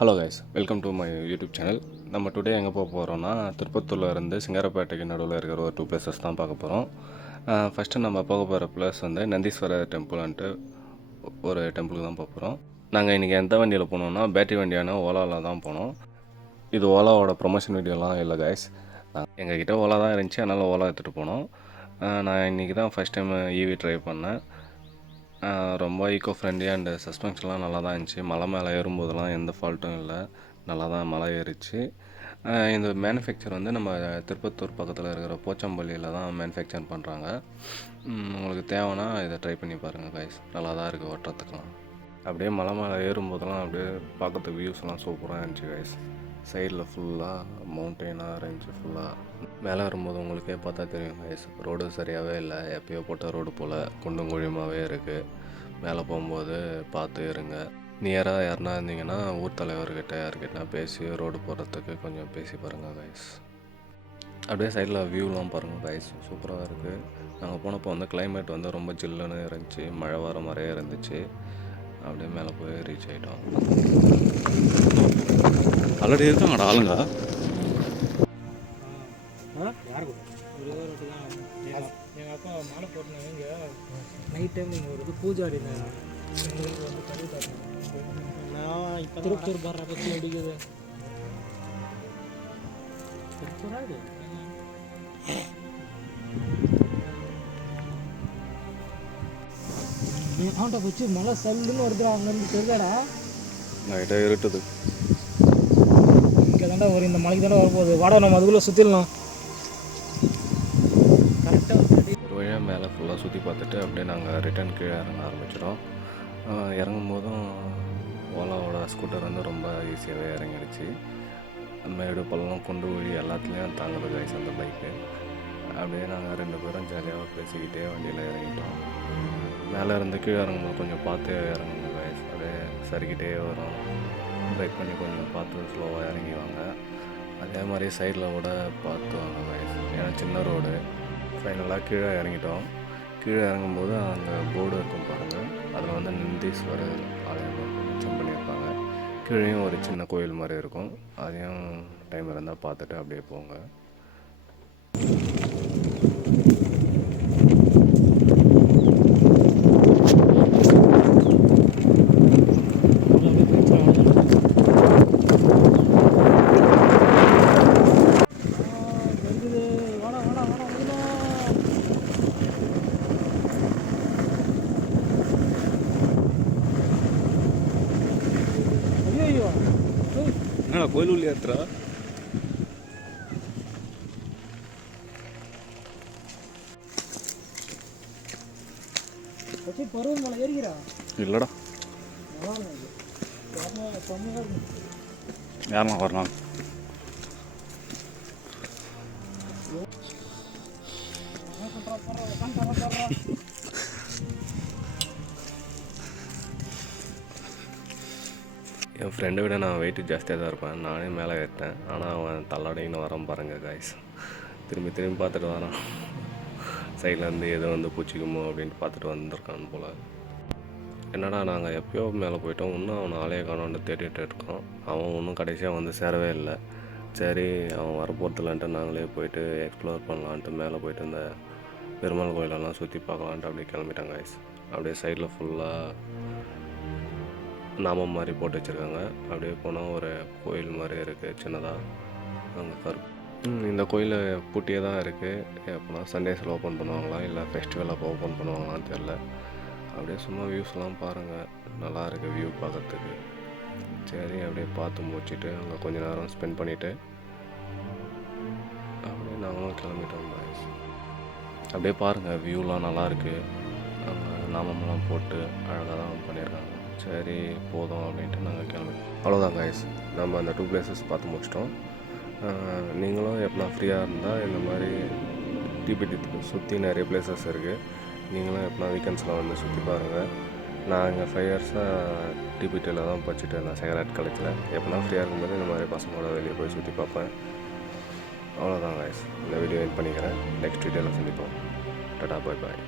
Hello guys, welcome to my YouTube channel. நம்ம today எங்கே போக போகிறோம்னா, திருப்பத்தூரில் இருந்து சிங்காரப்பேட்டைக்கு நடுவில் இருக்கிற ஒரு 2 பிளேசஸ் தான் பார்க்க போகிறோம். ஃபஸ்ட்டு நம்ம போக போகிற பிளேஸ் வந்து நந்தீஸ்வரர் டெம்பிள்ன்ட்டு ஒரு டெம்பிளுக்கு தான் போக போகிறோம். நாங்கள் இன்றைக்கி எந்த வண்டியில் போனோம்னா, பேட்டரி வண்டியான ஓலாவில் தான் போனோம். இது ஓலாவோட ப்ரொமோஷன் வீடியோலாம் இல்லை கைஸ். எங்ககிட்ட ஓலா தான் இருந்துச்சு, அதனால் ஓலா எடுத்துகிட்டு போனோம். நான் இன்றைக்கி தான் ஃபஸ்ட் டைம் ஈவி ட்ரை பண்ணேன். ரொம்ப ஈக்கோ ஃப்ரெண்ட்லி அண்டு சஸ்பென்ஷன்லாம் நல்லா தான் இருந்துச்சு. மலை மேலே ஏறும்போதெல்லாம் எந்த ஃபால்ட்டும் இல்லை, நல்லா தான் மலை ஏறிச்சு. இந்த மேனுஃபேக்சர் வந்து நம்ம திருப்பத்தூர் பக்கத்தில் இருக்கிற போச்சம்பள்ளியில் தான் மேனுஃபேக்சர் பண்ணுறாங்க. உங்களுக்கு தேவைன்னா இதை ட்ரை பண்ணி பாருங்கள் கைஸ், நல்லா தான் இருக்குது ஓட்டுறதுக்கெலாம். அப்படியே மலை மேலே ஏறும்போதெல்லாம் அப்படியே பார்க்கறதுக்கு வியூஸ்லாம் சூப்பராக இருந்துச்சு கைஸ். சைடில் ஃபுல்லாக மவுண்டெயினாக இருந்துச்சு. ஃபுல்லாக மேலே வரும்போது உங்களுக்கே பார்த்தா தெரியும் கைஸ், ரோடு சரியாகவே இல்லை, எப்பயோ போட்ட ரோடு போல் குண்டும் குழியுமாகவே இருக்குது. மேலே போகும்போது பார்த்து இருங்க. நியராக யாருனா இருந்தீங்கன்னா ஊர் தலைவர்கிட்ட யார்கிட்ட பேசி ரோடு போடுறதுக்கு கொஞ்சம் பேசி பாருங்கள் கைஸ். அப்படியே சைடில் வியூலாம் பாருங்கள் கைஸ், சூப்பராக இருக்குது. நாங்கள் போனப்போ வந்து கிளைமேட் வந்து ரொம்ப ஜில்லுன்னு இருந்துச்சு, மழை வர மாதிரியே இருந்துச்சு. அப்படியே மேலே போய் ரீச் ஆகிட்டோம். ஆல்ரெடி இருக்காங்கடா ஆளுங்க. எங்கள் அப்பா மாலை போட்டுனாங்க. இங்கே நைட் டைம் இங்கே ஒரு பூஜாரி எங்களுக்கு வந்து கறி தரணும். நான் இப்போ திருப்பூர் பாடுற பற்றி அடிக்குது. திருப்பூராது என் காண்டை வச்சு மழை சல்லுன்னு வருதுடா. அங்கேருந்து தெரியாடா, நைட்டாக இருட்டுது. இங்கே தாண்டா ஒரு இந்த மலைக்கு தாண்டா வரப்போகுது. வாடா நம்ம அதுக்குள்ளே சுற்றிடலாம். ஒரு வழியாக மேலே ஃபுல்லாக சுற்றி பார்த்துட்டு அப்படியே நாங்கள் ரிட்டர்ன் கீழே இறங்க ஆரம்பிச்சிட்டோம். இறங்கும் போதும் ஓலாவோட ஸ்கூட்டர் வந்து ரொம்ப ஈஸியாகவே இறங்கிடுச்சு. மேடு பள்ளம் குண்டு வழி எல்லாத்துலேயும் தாங்குது கைஸ் அந்த பைக்கு. அப்படியே நாங்கள் 2 பேரும் ஜாலியாக பேசிக்கிட்டே வண்டியில் இறங்கிட்டோம். மேலே இருந்து கீழே இறங்கும்போது கொஞ்சம் பார்த்து இறங்குங்க கைஸ், அப்படியே சரிக்கிட்டே வரும். பைக் பண்ணி கொஞ்சம் பார்த்து ஸ்லோவாக இறங்கிவாங்க. அதே மாதிரி சைடில் கூட பார்த்து வாங்க கைஸ், ஏன்னா சின்ன ரோடு. ஃபைனலாக கீழே இறங்கிட்டோம். கீழே இறங்கும்போது அங்கே போர்டு இருக்கும் பாருங்கள், அதில் வந்து நந்தீஸ்வரர் ஆலயம் மென்ஷன் பண்ணியிருப்பாங்க. கீழேயும் ஒரு சின்ன கோயில் மாதிரி இருக்கும், அதையும் டைம் இருந்தால் பார்த்துட்டு அப்படியே போங்க. என்னடா கோயில் உள்ள ஏத்துறா? பருவமலை ஏறிக்கிறா இல்லைடா, யாரெல்லாம் வரலாம்? என் ஃப்ரெண்டை விட நான் வெயிட்டு ஜாஸ்தியாக தான் இருப்பேன். நானே மேலே ஏற்றேன், ஆனால் அவன் தள்ளாடின்னு வரான் பாருங்கள் காய்ஸ். திரும்பி திரும்பி பார்த்துட்டு வரான். சைட்லேருந்து எதோ வந்து பூச்சிக்குமோ அப்படின்ட்டு பார்த்துட்டு வந்திருக்கான் போல். என்னடா நாங்கள் எப்போயோ மேலே போயிட்டோம், இன்னும் அவனை ஆளையே காணோன்னு தேடிட்டு இருக்கோம். அவன் ஒன்றும் கடைசியாக வந்து சேரவே இல்லை. சரி அவன் வரப்போகிறதுலன்ட்டு நாங்களே போயிட்டு எக்ஸ்ப்ளோர் பண்ணலான்ட்டு மேலே போயிட்டு இந்த பெருமாள் கோயிலெல்லாம் சுற்றி பார்க்கலான்ட்டு அப்படியே கிளம்பிட்டாங்க காய்ஸ். அப்படியே சைடில் ஃபுல்லாக நாமம் மாதிரி போட்டு வச்சுருக்காங்க. அப்படியே போனால் ஒரு கோயில் மாதிரி இருக்குது சின்னதாக, அங்கே கருப்பு. இந்த கோயில் பூட்டியே தான் இருக்குது. எப்போனா சண்டேஸில் ஓப்பன் பண்ணுவாங்களா இல்லை ஃபெஸ்டிவல் அப்போ ஓப்பன் பண்ணுவாங்களான்னு தெரில. அப்படியே சும்மா வியூஸ்லாம் பாருங்கள், நல்லா இருக்குது வியூ பார்க்குறதுக்கு. சரி அப்படியே பார்த்து முடிச்சுட்டு அங்கே கொஞ்சம் நேரம் ஸ்பெண்ட் பண்ணிவிட்டு அப்படியே நாங்களும் கிளம்பிட்டோம் பாய்ஸ். அப்படியே பாருங்கள் வியூலாம் நல்லாயிருக்கு. அங்கே நாமம்லாம் போட்டு அழகாக தான் பண்ணியிருக்காங்க. சரி போதும் அப்படின்ட்டு நாங்கள் கிளம்பிட்டோம். அவ்வளோதான் கைஸ், நம்ம அந்த 2 பிளேசஸ் பார்த்து முடிச்சிட்டோம். நீங்களும் எப்போனா ஃப்ரீயாக இருந்தால் இந்த மாதிரி டிபிடி சுற்றி நிறைய பிளேசஸ் இருக்குது. நீங்களும் எப்போனா வீக்கெண்ட்ஸில் வந்து சுற்றி பாருங்கள். நான் இங்கே 5 இயர்ஸாக டிபிடியில் தான் படிச்சுட்டு இருந்தேன், செகண்ட் காலேஜில். எப்போனா ஃப்ரீயாக இருக்கும்போது இந்த மாதிரி பசங்களோட வெளியே போய் சுற்றி பார்ப்பேன். அவ்வளோதான் கைஸ், இந்த வீடியோ எண்ட் பண்ணிக்கிறேன். நெக்ஸ்ட் வீடியோவில் சந்திப்போம். டாடா, பாய் பாய்.